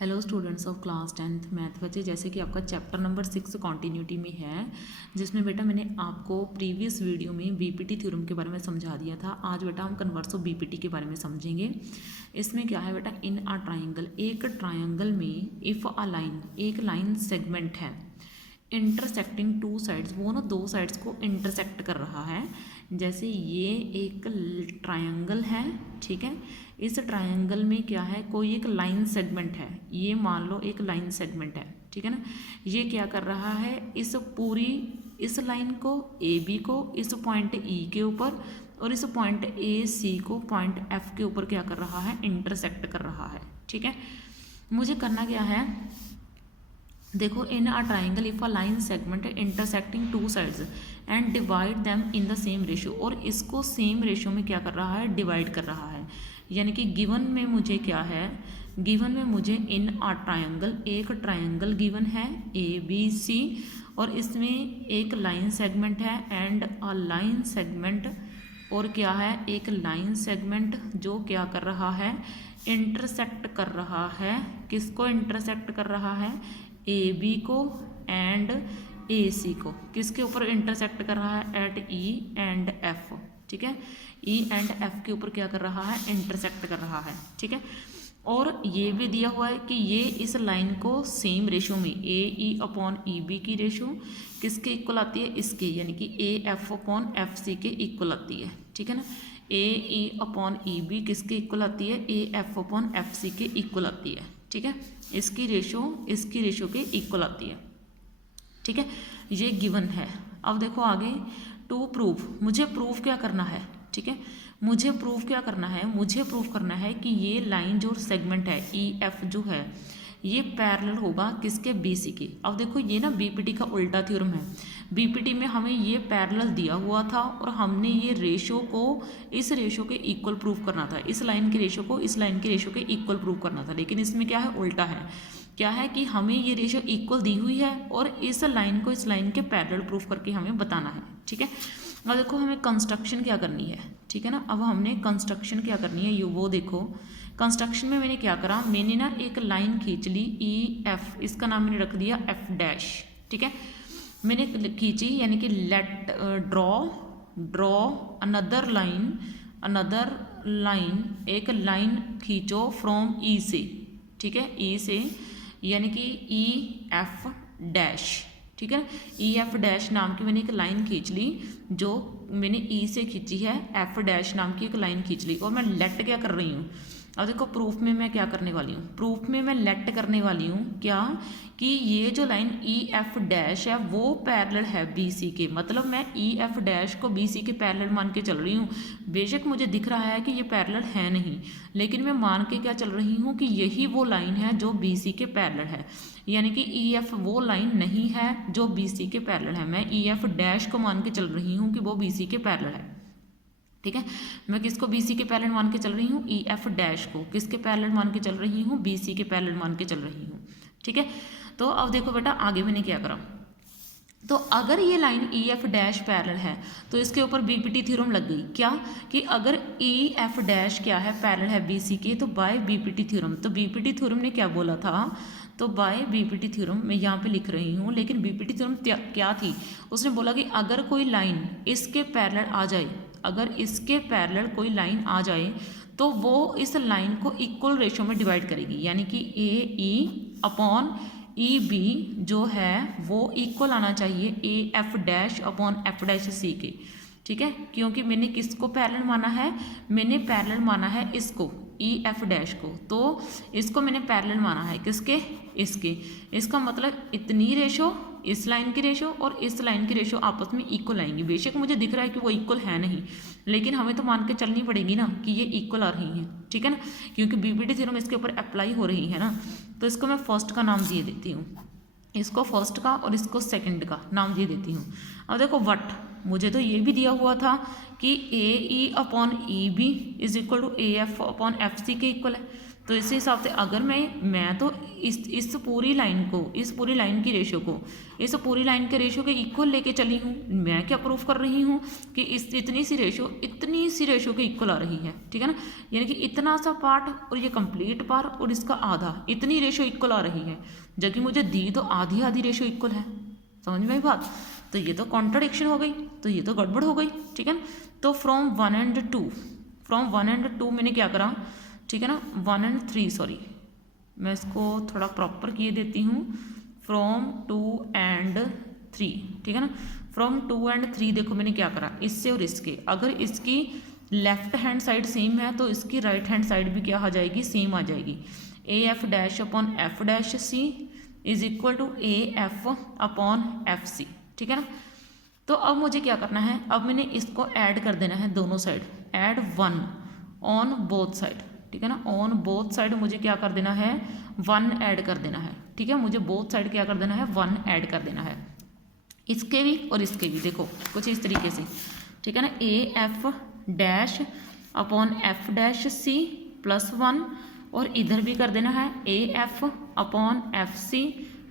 Hello students of class 10th math बच्चे, जैसे कि आपका चैप्टर नंबर 6 कॉन्टीन्यूटी में है, जिसमें बेटा मैंने आपको प्रीवियस वीडियो में बीपीटी थ्योरम के बारे में समझा दिया था। आज बेटा हम कन्वर्स ऑफ बीपीटी के बारे में समझेंगे। इसमें क्या है बेटा, इन अ ट्राइंगल, एक ट्राइंगल में इफ़ अ लाइन, एक लाइन सेगमेंट है इंटरसेक्टिंग टू साइड्स, वो ना दो साइड्स को इंटरसेक्ट कर रहा है। जैसे ये एक ट्रायंगल है, ठीक है। इस ट्रायंगल में क्या है, कोई एक लाइन सेगमेंट है, ये मान लो एक लाइन सेगमेंट है, ठीक है ना। ये क्या कर रहा है, इस लाइन को ए बी को इस पॉइंट ई के ऊपर और इस पॉइंट ए सी को पॉइंट एफ के ऊपर क्या कर रहा है, इंटरसेक्ट कर रहा है, ठीक है। मुझे करना क्या है, देखो, in a triangle if a line segment intersecting two sides and divide them in the same ratio, और इसको सेम रेशियो में क्या कर रहा है, डिवाइड कर रहा है। यानी कि गिवन में मुझे क्या है, गिवन में मुझे इन अ ट्राइंगल, एक ट्राइंगल गिवन है ए बी सी, और इसमें एक लाइन सेगमेंट है एंड अ लाइन सेगमेंट, और क्या है, एक लाइन सेगमेंट जो क्या कर रहा है, इंटरसेक्ट कर रहा है। किसको इंटरसेक्ट कर रहा है, ए बी को एंड ए सी को। किसके ऊपर इंटरसेक्ट कर रहा है, एट ई एंड एफ, ठीक है। ई एंड एफ के ऊपर क्या कर रहा है, इंटरसेक्ट कर रहा है, ठीक है। और ये भी दिया हुआ है कि ये इस लाइन को सेम रेशो में A E upon E B की रेशो किसके इक्वल आती है, इसके, यानी कि A F upon F C के इक्वल आती है, ठीक है ना। A E upon E B किसके इक्वल आती है, A F upon F C के इक्वल आती है, ठीक है। इसकी रेशो के इक्वल आती है, ठीक है। ये गिवन है। अब देखो आगे, टू प्रूव, मुझे प्रूफ क्या करना है, ठीक है। मुझे प्रूफ क्या करना है, मुझे प्रूफ करना है कि ये लाइन जो सेगमेंट है ई एफ जो है, ये पैरेलल होगा किसके, बी सी के। अब देखो ये ना बीपीटी का उल्टा थ्योरम है। बीपीटी में हमें ये पैरेलल दिया हुआ था और हमने ये रेशो को इस रेशो के इक्वल प्रूफ करना था, इस लाइन के रेशो को इस लाइन के रेशो के इक्वल प्रूफ करना था। लेकिन इसमें क्या है, उल्टा है। क्या है कि हमें ये रेशो इक्वल दी हुई है और इस लाइन को इस लाइन के पैरेलल प्रूफ करके हमें बताना है, ठीक है। अब देखो हमें कंस्ट्रक्शन क्या करनी है, ठीक है ना। अब हमने कंस्ट्रक्शन क्या करनी है, वो देखो कंस्ट्रक्शन में मैंने क्या करा, मैंने ना एक लाइन खींच ली ई एफ, इसका नाम मैंने रख दिया एफ डैश, ठीक है। मैंने खींची, यानी कि लेट ड्रॉ अनदर लाइन, एक लाइन खींचो फ्रॉम ई से, ठीक है, ई से, यानी कि ई एफ डैश, ठीक है। ई एफ डैश नाम की मैंने एक लाइन खींच ली, जो मैंने ई से खींची है, एफ डैश नाम की एक लाइन खींच ली, और मैं लेट क्या कर रही हूँ। अब देखो प्रूफ में मैं क्या करने वाली हूँ, प्रूफ में मैं लेट करने वाली हूँ क्या, कि ये जो लाइन ई एफ डैश है वो पैरेलल है बी सी के। मतलब मैं ई एफ डैश को बी सी के पैरेलल मान के चल रही हूँ। बेशक मुझे दिख रहा है कि ये पैरेलल है नहीं, लेकिन मैं मान के क्या चल रही हूँ कि यही वो लाइन है जो बी सी के पैरेलल है। यानी कि ई एफ वो लाइन नहीं है जो बी सी के पैरेलल है, मैं ई एफ डैश को मान के चल रही हूँ कि वो बी सी के पैरेलल है, ठीक है। मैं किसको बी सी के पैरेलल मान के चल रही हूँ, ई एफ डैश को किसके पैरेलल मान के चल रही हूँ, बी सी के पैरेलल मान के चल रही हूँ, ठीक है। तो अब देखो बेटा आगे मैंने क्या करा, तो अगर ये line E F dash parallel है तो इसके ऊपर बीपीटी थ्योरम लग गई, क्या, कि अगर ई एफ डैश क्या है, पैरेलल है बी सी के, तो बाय बीपीटी थ्योरम। तो बीपीटी थ्योरम ने क्या बोला था, तो बाय बीपीटी थ्योरम मैं यहाँ पे लिख रही हूँ, लेकिन बीपीटी थ्योरम क्या थी, उसने बोला कि अगर कोई लाइन इसके पैरेलल आ जाए, अगर इसके पैरेलल कोई लाइन आ जाए तो वो इस लाइन को इक्वल रेशो में डिवाइड करेगी। यानी कि A E upon E B जो है वो इक्वल आना चाहिए A F dash upon F dash C के, ठीक है। क्योंकि मैंने किसको पैरेलल माना है, मैंने पैरेलल माना है इसको ई एफ डैश को, तो इसको मैंने पैरेलल माना है किसके, इसके। इसका मतलब इतनी रेशो, इस लाइन की रेशो और इस लाइन की रेशो आपस में इक्वल आएंगी। बेशक मुझे दिख रहा है कि वो इक्वल है नहीं, लेकिन हमें तो मान के चलनी पड़ेगी ना कि ये इक्वल आ रही हैं, ठीक है ना, क्योंकि बीपीटी थ्योरम इसके ऊपर अप्लाई हो रही है ना। तो इसको मैं फर्स्ट का नाम दिए देती हूँ, इसको फर्स्ट का और इसको सेकंड का नाम दिए देती हूँ। अब देखो वट, मुझे तो ये भी दिया हुआ था कि A E upon E B is equal to A F upon F C के इक्वल है। तो इस हिसाब से अगर मैं तो इस पूरी लाइन को, इस पूरी लाइन की रेशो को इस पूरी लाइन के रेशो के इक्वल लेके चली हूँ। मैं क्या प्रूफ कर रही हूँ कि इस इतनी सी रेशो के इक्वल आ रही है, ठीक है ना। यानी कि इतना सा पार्ट और ये कंप्लीट पार्ट और इसका आधा, इतनी रेशो इक्वल आ रही है, जबकि मुझे दी तो आधी आधी रेशो इक्वल है। समझ में आई बात। तो ये तो कॉन्ट्राडिक्शन हो गई, तो ये तो गड़बड़ हो गई, ठीक है ना। तो फ्रॉम 1 एंड 2 मैंने क्या करा, ठीक है ना, 1 एंड 3 सॉरी, मैं इसको थोड़ा प्रॉपर किए देती हूँ। फ्रॉम 2 एंड 3, ठीक है ना। फ्रॉम 2 एंड 3 देखो मैंने क्या करा, इससे और इसके, अगर इसकी लेफ्ट हैंड साइड सेम है तो इसकी राइट हैंड साइड भी क्या आ जाएगी, सेम आ जाएगी। A F dash upon F dash C is equal to A F upon F C, ठीक है ना। तो अब मुझे क्या करना है, अब मैंने इसको ऐड कर देना है दोनों side, add 1 on both side, ठीक है ना। ऑन बोथ साइड मुझे क्या कर देना है, 1 ऐड कर देना है, ठीक है। मुझे बोथ साइड क्या कर देना है, 1 ऐड कर देना है, इसके भी और इसके भी। देखो कुछ इस तरीके से, ठीक है ना। A F dash upon F dash C plus 1, और इधर भी कर देना है A F upon F C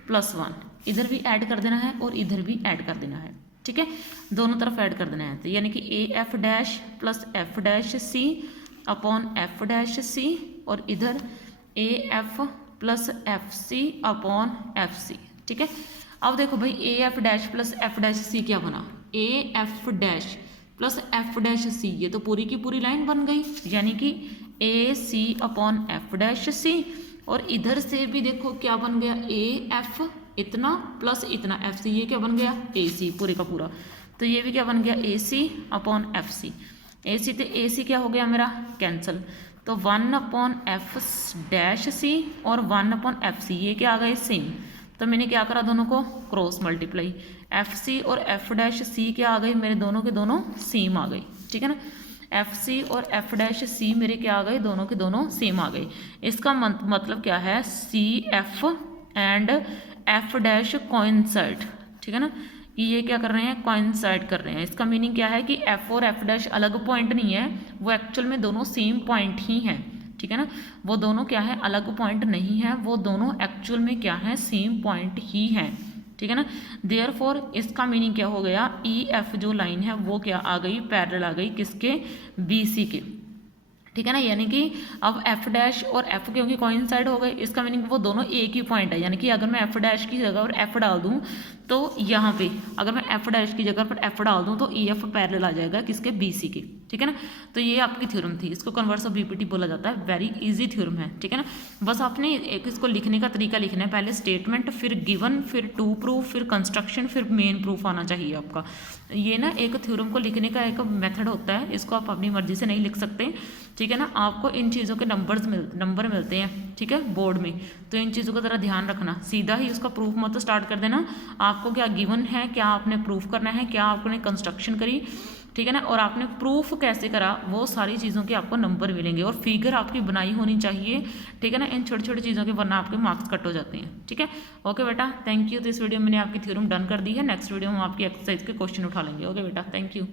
plus 1, इधर भी ऐड कर देना है और इधर भी ऐड कर देना है, ठीक है। दोनों तरफ ऐड कर देना है, तो यानी कि A F dash plus F dash C upon F dash C, और इधर A F plus F C upon F C, ठीक है। अब देखो भाई, A F dash plus F dash C क्या बना, A F dash plus F dash C, ये तो पूरी की पूरी लाइन बन गई, यानी कि ए सी अपॉन एफ डैश सी, और इधर से भी देखो क्या बन गया, ए एफ इतना प्लस इतना एफ सी, ये क्या बन गया, ए सी पूरे का पूरा। तो ये भी क्या बन गया, ए सी अपॉन एफ सी, ए सी तो ए सी क्या हो गया मेरा, कैंसिल। तो 1 अपॉन एफ डैश सी और 1 अपॉन एफ सी, ये क्या आ गए, सेम। तो मैंने क्या करा, दोनों को क्रॉस मल्टीप्लाई, एफ सी और एफ डैश सी क्या आ गई, मेरे दोनों के दोनों सेम आ गई, ठीक है ना। एफ सी और एफ डैश सी मेरे क्या आ गए, दोनों के दोनों सेम आ गए। इसका मतलब क्या है, C F and F dash coincide, ठीक है ना, कि ये क्या कर रहे हैं, कोइंसाइड कर रहे हैं। इसका मीनिंग क्या है कि एफ और एफ डैश अलग पॉइंट नहीं है, वो एक्चुअल में दोनों सेम पॉइंट ही हैं, ठीक है ना। वो दोनों क्या है, अलग पॉइंट नहीं है, वो दोनों एक्चुअल में क्या है, सेम पॉइंट ही हैं, ठीक है ना। देयरफॉर इसका मीनिंग क्या हो गया, ई एफ जो लाइन है वो क्या आ गई, पैरेलल आ गई किसके, बी सी के, ठीक है ना। यानी कि अब एफ डैश और एफ क्योंकि कोइंसाइड हो गए, इसका मीनिंग वो दोनों एक ही पॉइंट है। यानी कि अगर मैं एफ डैश की जगह पर एफ डाल दूं तो यहाँ पे अगर मैं एफ डैश की जगह पर एफ डाल दूं तो ई एफ पैरेलल आ जाएगा किसके, बी सी के, ठीक है ना। तो ये आपकी थ्योरम थी, इसको कन्वर्स ऑफ बीपीटी बोला जाता है, वेरी इजी थ्योरम है, ठीक है ना। बस आपने एक इसको लिखने का तरीका लिखना है, पहले स्टेटमेंट, फिर गिवन, फिर टू प्रूफ, फिर कंस्ट्रक्शन, फिर मेन प्रूफ आना चाहिए आपका। ये ना एक थ्योरम को लिखने का एक मेथड होता है, इसको आप अपनी मर्जी से नहीं लिख सकते, ठीक है ना। आपको इन चीज़ों के नंबर मिलते हैं, ठीक है, बोर्ड में, तो इन चीज़ों का ज़रा ध्यान रखना, सीधा ही उसका प्रूफ मत स्टार्ट कर देना। आपको क्या गिवन है, क्या आपने प्रूफ करना है, क्या आपने कंस्ट्रक्शन करी, ठीक है ना, और आपने प्रूफ कैसे करा, वो सारी चीज़ों के आपको नंबर मिलेंगे, और फिगर आपकी बनाई होनी चाहिए, ठीक है ना, इन छोटी छोटी चीज़ों के, वरना आपके मार्क्स कट हो जाते हैं, ठीक है। ओके बेटा, थैंक यू। तो इस वीडियो में मैंने आपकी थ्योरम डन कर दी है, नेक्स्ट वीडियो में हम आपकी एक्सरसाइज के क्वेश्चन उठा लेंगे। ओके बेटा, थैंक यू।